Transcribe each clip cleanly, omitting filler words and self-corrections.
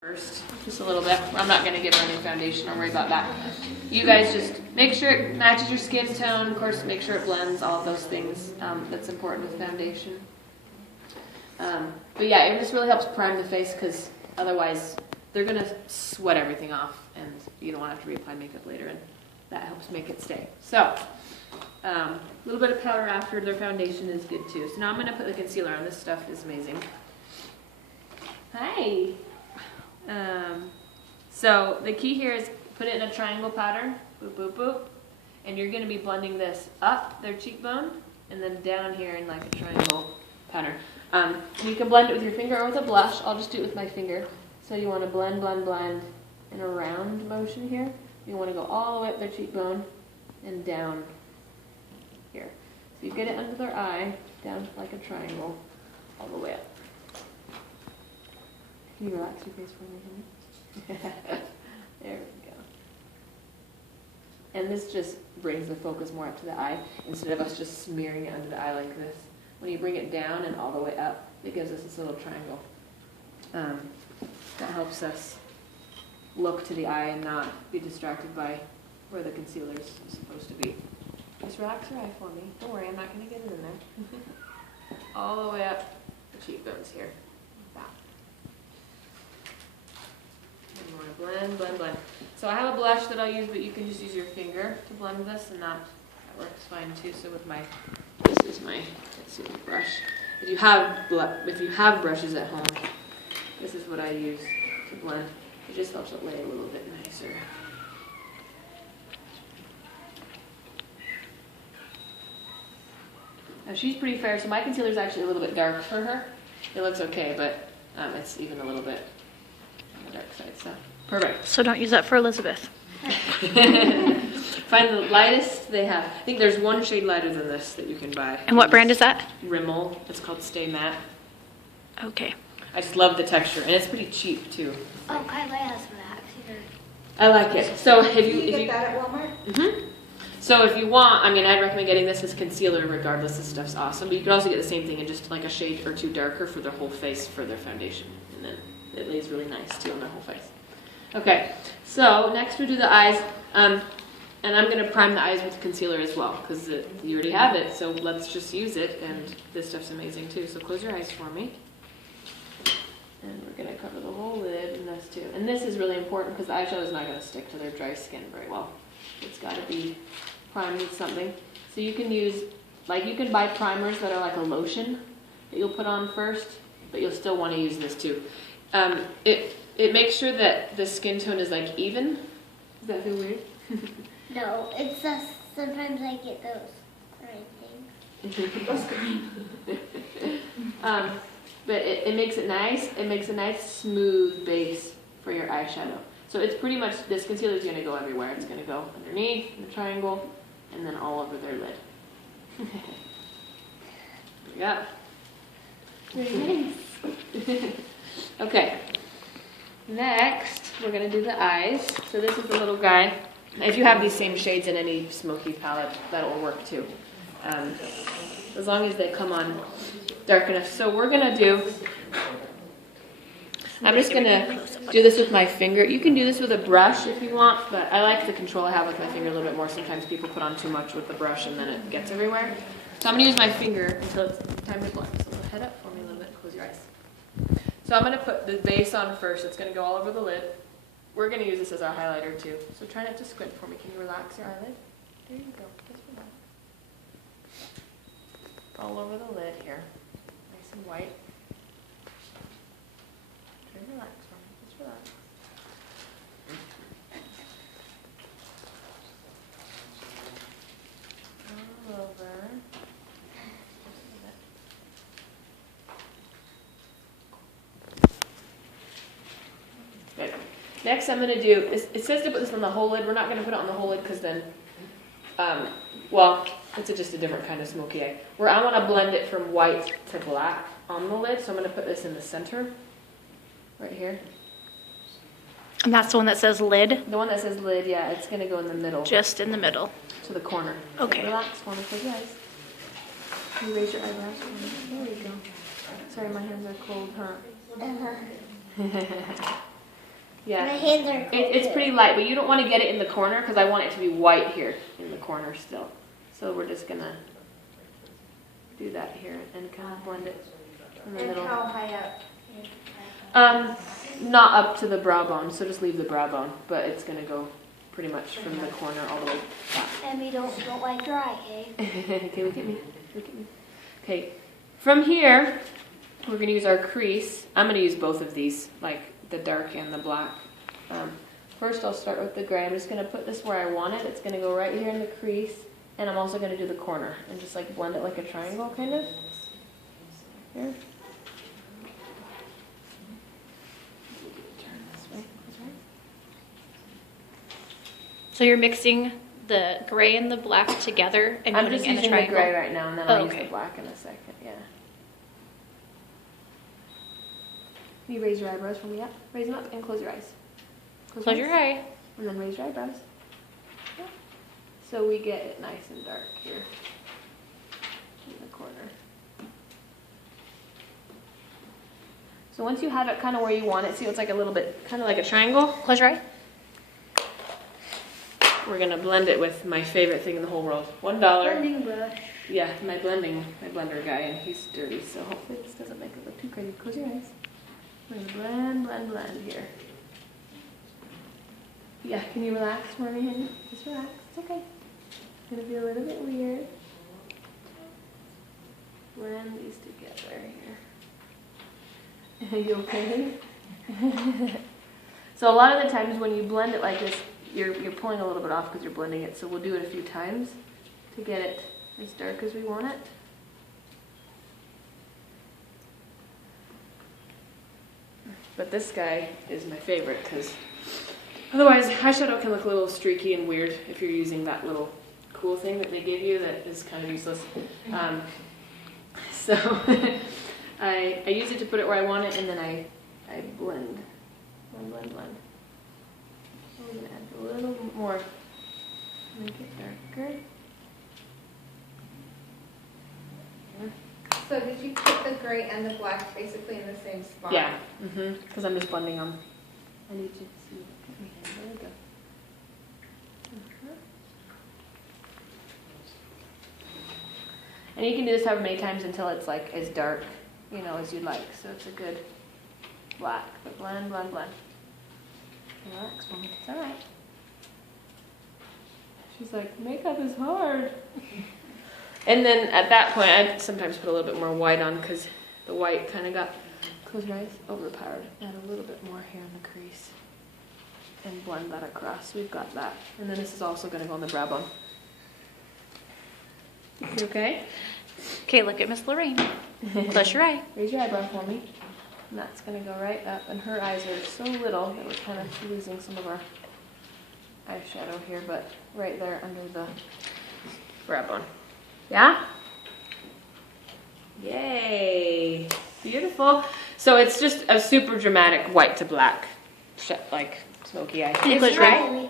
first, just a little bit. I'm not going to give her any foundation, don't worry about that. You guys just make sure it matches your skin tone, of course make sure it blends, all of those things. That's important with foundation. But yeah, it just really helps prime the face because otherwise they're going to sweat everything off and you don't want to have to reapply makeup later, and that helps make it stay. So, a little bit of powder after their foundation is good too. So now I'm going to put the concealer on. This stuff is amazing. Hi! So the key here is put it in a triangle pattern, boop, boop, boop, and you're going to be blending this up their cheekbone and then down here in like a triangle pattern. You can blend it with your finger or with a blush. I'll just do it with my finger. So you want to blend, blend, blend in a round motion here. You want to go all the way up their cheekbone and down here. So you get it under their eye, down like a triangle, all the way up. Can you relax your face for me, honey? There we go. And this just brings the focus more up to the eye instead of us just smearing it under the eye like this. When you bring it down and all the way up, it gives us this little triangle. That helps us look to the eye and not be distracted by where the concealer is supposed to be. Just relax your eye for me. Don't worry, I'm not going to get it in there. All the way up the cheekbones here. You want to blend, blend, blend. So I have a blush that I'll use, but you can just use your finger to blend this, and that works fine too. So with this is my concealer brush. If you have brushes at home, this is what I use to blend. It just helps it lay a little bit nicer. Now she's pretty fair, so my concealer is actually a little bit dark for her. It looks okay, but it's even a little bit on the dark side, so perfect. So don't use that for Elizabeth. Find the lightest they have. I think there's one shade lighter than this that you can buy. And what brand is that? Rimmel. It's called Stay Matte. Okay. I just love the texture, and it's pretty cheap too. Oh, Kylie has some of that. I like it. So if you get that at Walmart? Mm-hmm. So if you want, I'd recommend getting this as concealer regardless. This stuff's awesome. But you can also get the same thing in just like a shade or two darker for their whole face for their foundation. And then it lays really nice too on their whole face. Okay, so next we do the eyes. And I'm going to prime the eyes with concealer as well because you already have it. So let's just use it. And this stuff's amazing too. So close your eyes for me. And we're going to cover the whole lid in this too. And this is really important because the eyeshadow is not going to stick to their dry skin very well. It's got to be primed with something. So you can use, you can buy primers that are like a lotion that you'll put on first, but you'll still want to use this too. It makes sure that the skin tone is like even. Does that feel weird? No, it's just sometimes I get those green things. But it makes it nice. It makes a nice smooth base for your eyeshadow. So it's pretty much, this concealer is going to go everywhere. It's going to go underneath, in the triangle, and then all over their lid. Yeah. Very nice. Okay. Next, we're going to do the eyes. So this is the little guy. If you have these same shades in any smoky palette, that will work too. As long as they come on dark enough. So we're going to do, I'm just going to do this with my finger. You can do this with a brush if you want, but I like the control I have with my finger a little bit more. Sometimes people put on too much with the brush and then it gets everywhere. So I'm going to use my finger until it's time to blend. So head up for me a little bit, close your eyes. So I'm going to put the base on first. It's going to go all over the lid. We're going to use this as our highlighter too. So try not to squint for me. Can you relax your eyelid? There you go. Just relax. All over the lid here. Nice and white. Try to relax for me. Just relax. All over. Good. Next I'm going to do, it says to put this on the whole lid. We're not going to put it on the whole lid because then, it's just a different kind of smoky eye. Where I want to blend it from white to black on the lid. So I'm going to put this in the center, right here. And that's the one that says lid? The one that says lid, yeah, it's going to go in the middle. Just in the middle. To the corner. Okay. So relax for me, close your eyes. Can you raise your eyebrows for me? There you go. Sorry, my hands are cold, huh? Yeah. My hands are cold. It's too. pretty light, but you don't want to get it in the corner because I want it to be white here in the corner still. So we're just gonna do that here and kind of blend it in the And middle. how high up? Not up to the brow bone, so just leave the brow bone, but it's gonna go pretty much from the corner all the way back. Emmy, don't like dry, okay? Okay, look at me. Look at me. Okay, from here, we're gonna use our crease. I'm gonna use both of these, like the dark and the black. First, I'll start with the gray. I'm just gonna put this where I want it. It's gonna go right here in the crease, and I'm also gonna do the corner and just like blend it like a triangle, kind of. Here. Turn this way. This way. So you're mixing the gray and the black together and I'm putting just it in a using the triangle? gray right now, and then Oh, I'll use okay. the black in a second. Yeah. Can you raise your eyebrows for me up? Raise them up and close your eyes. Close your eye. And then raise your eyebrows. Yeah. So we get it nice and dark here in the corner. So once you have it kind of where you want it, see it's like a little bit, kind of like a triangle? Close your eye. We're gonna blend it with my favorite thing in the whole world. $1. Blending brush. Yeah, my blender guy, and he's dirty, so hopefully this doesn't make it look too crazy. Close your eyes. We're gonna blend, blend, blend here. Yeah, can you relax for me, honey? Just relax, it's okay. It's gonna be a little bit weird. Blend these together here. Are you okay? So a lot of the times when you blend it like this, you're pulling a little bit off because you're blending it, so we'll do it a few times to get it as dark as we want it. But this guy is my favorite because otherwise eyeshadow can look a little streaky and weird if you're using that little cool thing that they give you that is kind of useless. So I use it to put it where I want it, and then I blend. Blend, blend, blend. I'm going to add a little more. Make it darker. So did you put the gray and the black basically in the same spot? Yeah, because I'm just blending them. I need you to see. Look at me. There we go. And you can do this however many times until it's like as dark, you know, as you'd like. So it's a good black. But blend, blend, blend. Relax for me. It's all right. She's like, makeup is hard. And then at that point, I sometimes put a little bit more white on because the white kind of got, close your eyes, overpowered. Add a little bit more here in the crease and blend that across. We've got that. And then this is also going to go on the brow bone. You okay? Okay, look at Miss Lorraine. Close your eye. Raise your eyebrow for me. And that's going to go right up. And her eyes are so little that we're kind of losing some of our eyeshadow here, but right there under the brow bone. Yeah? Yay. Beautiful. So it's just a super dramatic white to black, like smoky eye. Can you close your eye?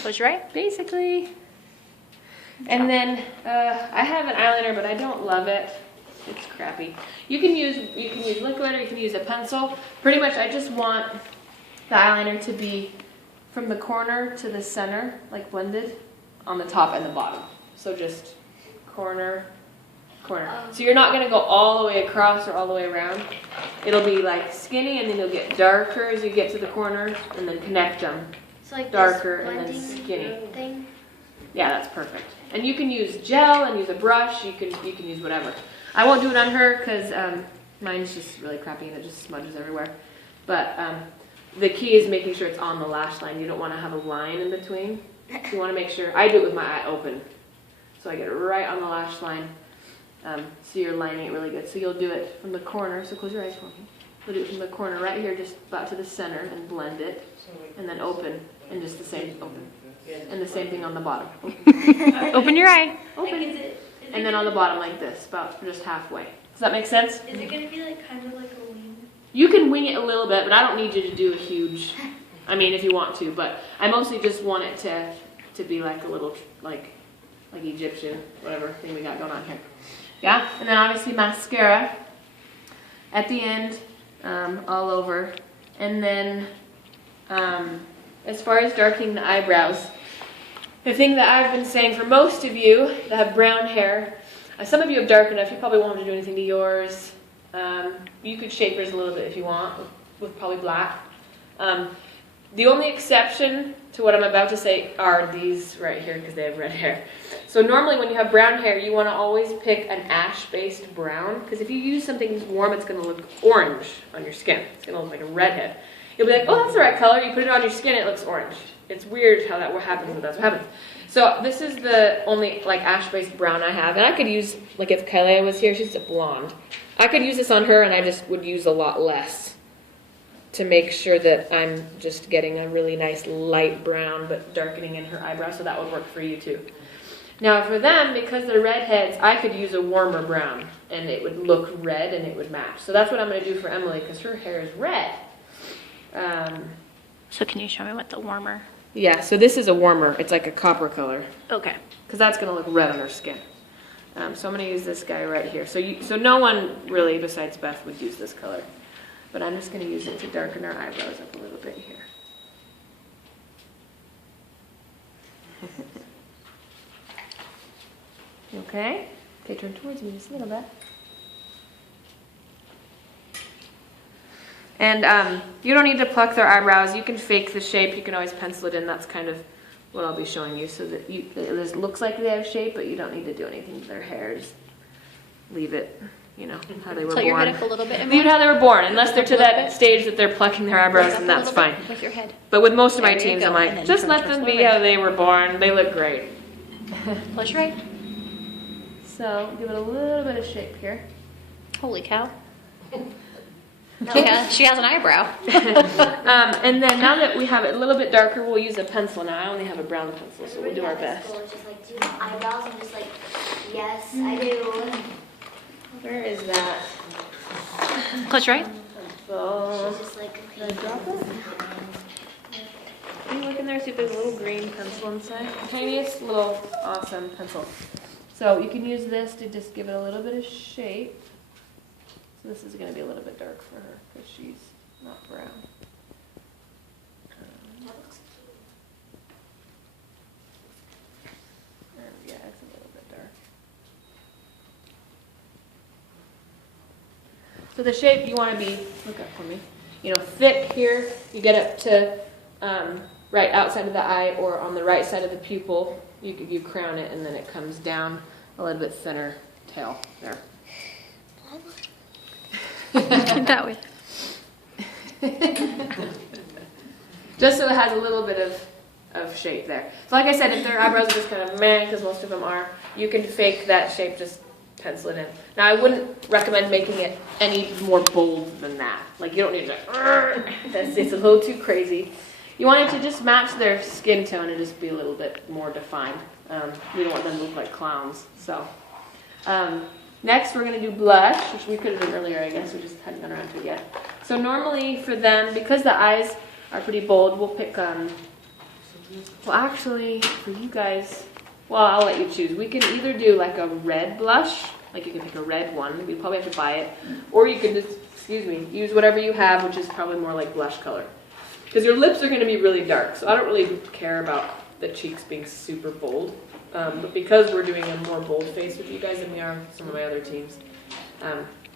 Close your eye. Basically. And then I have an eyeliner, but I don't love it. It's crappy. You can use liquid or you can use a pencil. Pretty much I just want the eyeliner to be from the corner to the center, like blended, on the top and the bottom. So just corner, corner. So you're not gonna go all the way across or all the way around. It'll be like skinny and then you'll get darker as you get to the corner and then connect them. It's like Darker this and then blending skinny. thing. Yeah, that's perfect. And you can use gel and use a brush. You can use whatever. I won't do it on her because mine's just really crappy and it just smudges everywhere. But the key is making sure it's on the lash line. You don't want to have a line in between. So you want to make sure. I do it with my eye open, so I get it right on the lash line. So you're lining it really good. So you'll do it from the corner. So close your eyes for me. You'll do it from the corner right here, just about to the center, and blend it, and then open, and just the same open. And the same thing on the bottom. Open your eye. Open. And then on the bottom like this, about just halfway. Does that make sense? Is it gonna be like kind of like a wing? You can wing it a little bit, but I don't need you to do a huge, I mean, if you want to, but I mostly just want it to be like a little, like Egyptian, whatever thing we got going on here. Yeah? And then obviously mascara at the end, all over. And then As far as darkening the eyebrows, the thing that I've been saying for most of you that have brown hair, some of you have dark enough, you probably won't have to do anything to yours. You could shape yours a little bit if you want, with probably black. The only exception to what I'm about to say are these right here because they have red hair. So normally when you have brown hair, you want to always pick an ash-based brown because if you use something warm, it's going to look orange on your skin. It's going to look like a redhead. You'll be like, oh, that's the right color. You put it on your skin, it looks orange. It's weird how that happens, but that's what happens. So this is the only like ash-based brown I have. And I could use, like if Kylie was here, she's a blonde. I could use this on her and I just would use a lot less to make sure that I'm just getting a really nice light brown but darkening in her eyebrow, so that would work for you too. Now for them, because they're redheads, I could use a warmer brown and it would look red and it would match. So that's what I'm going to do for Emily because her hair is red. So can you show me what the warmer? Yeah, so this is a warmer. It's like a copper color Okay. because that's going to look red on her skin. So I'm going to use this guy right here. So no one really besides Beth would use this color. But I'm just going to use it to darken our eyebrows up a little bit here. Okay? Okay, turn towards me just a little bit. And you don't need to pluck their eyebrows. You can fake the shape. You can always pencil it in. That's kind of what I'll be showing you so that it looks like they have shape, but you don't need to do anything to their hair. Just leave it, you know, how they were Tilt born. your head up a little bit. Leave it how they were born, unless they're to A little that bit. stage that they're plucking their eyebrows, Up and a that's little bit fine. with your head. But with most of my There you teams, go. I'm And like, then just turn let towards them the be right. how they were born. They look great. Push right. So give it a little bit of shape here. Holy cow. She has an eyebrow. And then now that we have it a little bit darker, we'll use a pencil. Now I only have a brown pencil, so we'll do our best. Just like do eyebrows and just like, yes, I do. Where is that? Push right. So, She's just like, can I drop it? Can you look in there, see if there's a little green pencil inside? Tiniest little awesome pencil. So you can use this to just give it a little bit of shape. So this is going to be a little bit dark for her because she's not brown. Yeah, it's a little bit dark. So the shape you want to be, look up for me, you know, thick here. You get up to right outside of the eye or on the right side of the pupil. You crown it and then it comes down a little bit thinner tail there. That way. Just so it has a little bit of shape there. So like I said, if their eyebrows are just kind of meh, because most of them are, you can fake that shape, just pencil it in. Now I wouldn't recommend making it any more bold than that. Like you don't need to, it's a little too crazy. You want it to just match their skin tone and just be a little bit more defined. We don't want them to look like clowns. So next we're going to do blush, which we could have done earlier, I guess. We just hadn't gone around to it yet. So normally for them, because the eyes are pretty bold, we'll pick, well actually for you guys, well I'll let you choose. We can either do like a red blush, like you can pick a red one, you probably have to buy it, or you can just, use whatever you have, which is probably more like blush color. Because your lips are going to be really dark, so I don't really care about the cheeks being super bold. But because we're doing a more bold face with you guys than we are with some of my other teams,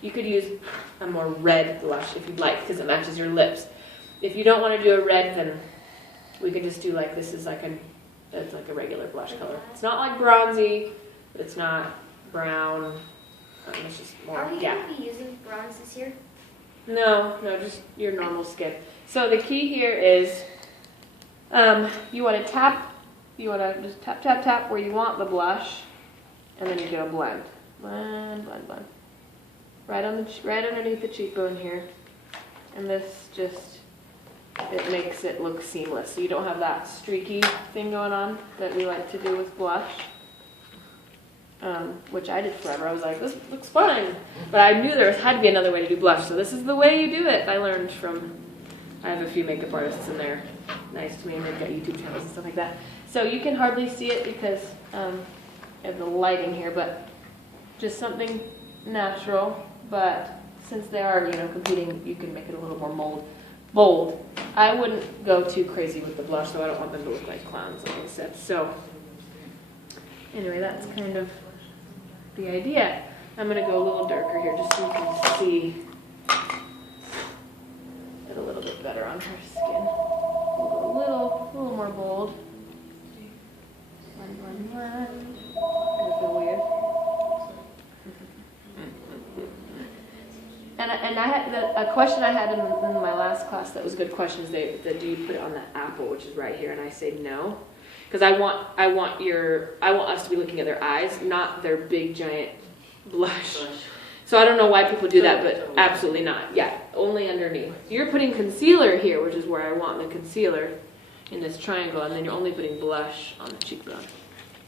you could use a more red blush if you'd like, because it matches your lips. If you don't want to do a red, then we could just do like, this is like it's like a regular blush color. It's not like bronzy, but it's not brown. It's just more, are we yeah. going to be using bronze this year? No, just your normal skin. So the key here is you want to just tap, tap, tap where you want the blush, and then you do a blend. Blend, blend, blend. Right underneath the cheekbone here. And this just, it makes it look seamless. So you don't have that streaky thing going on that we like to do with blush. Which I did forever. I was like, this looks fun. But I knew there had to be another way to do blush. So this is the way you do it. I learned from, I have a few makeup artists and they're nice to me and they've got YouTube channels and stuff like that. So you can hardly see it because of the lighting here, but just something natural. But since they are, competing, you can make it a little more bold. I wouldn't go too crazy with the blush, so I don't want them to look like clowns on the set. So anyway, that's kind of the idea. I'm gonna go a little darker here just so you can see it a little bit better on her skin. A little more bold. One. Gonna feel weird. And I had a question I had in my last class that was a good question is that do you put it on the apple, which is right here, and I say no, because I want us to be looking at their eyes, not their big giant blush. So I don't know why people do that, but absolutely not. Yeah, only underneath. You're putting concealer here, which is where I want the concealer in this triangle, and then you're only putting blush on the cheekbone.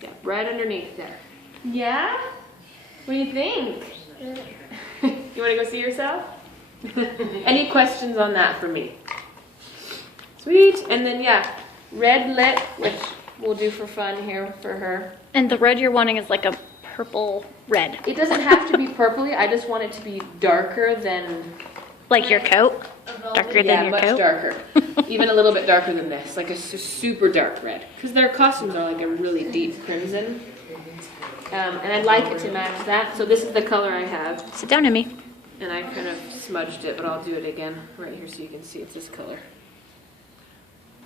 Yeah, right underneath there. Yeah? What do you think? You want to go see yourself? Any questions on that for me? Sweet. And then, yeah, red lip, which we'll do for fun here for her. And the red you're wanting is like a purple red. It doesn't have to be purpley. I just want it to be darker than... Like your coat? Darker than your much coat? darker. Even a little bit darker than this, like a super dark red. Because their costumes are like a really deep crimson. And I'd like it to match that. So this is the color I have. Sit down, Emmy. And I kind of smudged it, but I'll do it again right here so you can see it's this color.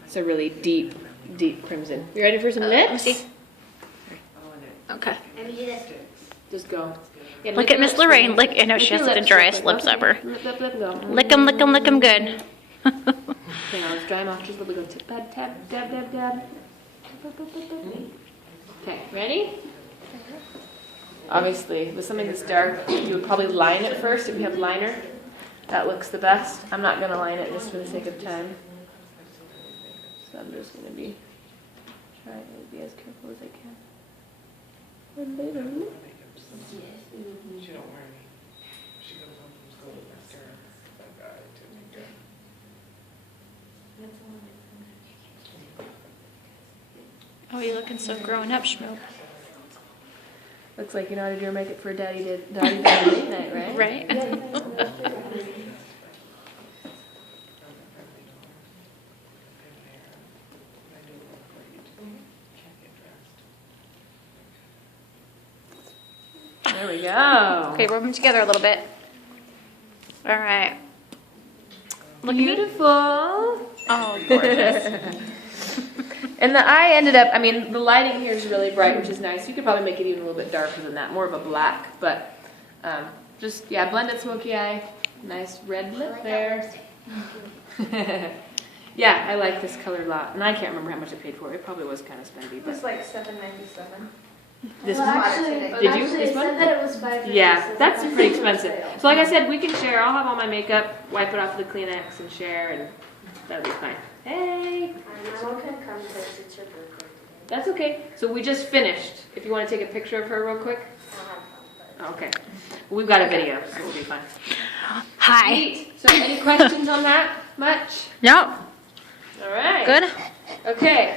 It's a really deep, deep crimson. You ready for some lips? Let me see. Okay. Just go. Yeah, Look at Miss Lorraine. Lick. I know she has the driest lips ever. Lick them good. Okay, now let's dry them off just a little bit. Go tap, tap, dab, dab, dab. Okay, ready? Obviously, with something that's dark, you would probably line it first if you have liner. That looks the best. I'm not going to line it just for the sake of time. So I'm just going to be trying to be as careful as I can. She don't wear any. She goes home from school with mascara. That guy to make her. Oh, you're looking so grown up, Schmoop. Looks like you know how to do your makeup for Daddy did date night, right? Right? There we go. Okay, rub them together a little bit. All right. Look Beautiful. Oh, gorgeous. And the eye ended up, I mean, the lighting here is really bright, which is nice. You could probably make it even a little bit darker than that, more of a black, but just, yeah, blended smoky eye. Nice red lip there. Yeah, I like this color a lot. And I can't remember how much I paid for it. It probably was kind of spendy, It was but like $7.97. this Well, one? actually, Did you? Actually, This it one? said that it was $5.50. Yeah, that's so pretty it's on expensive. sale. So like I said, we can share. I'll have all my makeup, wipe it off with the Kleenex and share, and that'll be fine. Hey! I'm not gonna come because it's your birthday today. That's okay. So we just finished. If you want to take a picture of her real quick. I'll have fun, Okay. Well, we've got a video, so we'll be fine. Hi. Sweet. So any questions on that much? No. All right. Good. Okay.